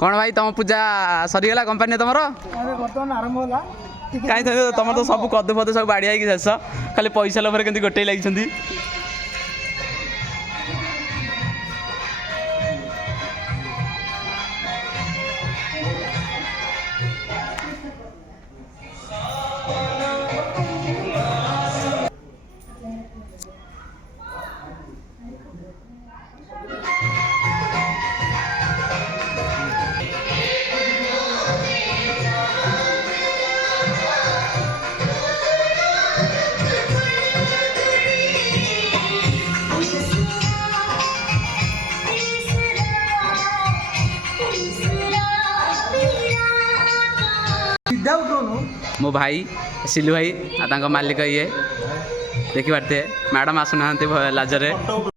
कौन भाई तुम पूजा सरीगला कंपानी तुम बर्तमान आरंभ होला कहीं तुम तो सब कदू फदू सब बाड़िया शेष खाली पैसा लोभर केमती गोटे लगी मो भाई सिलू भाई आ मालिक ये देखी पारते मैडम आसुना लाजरे।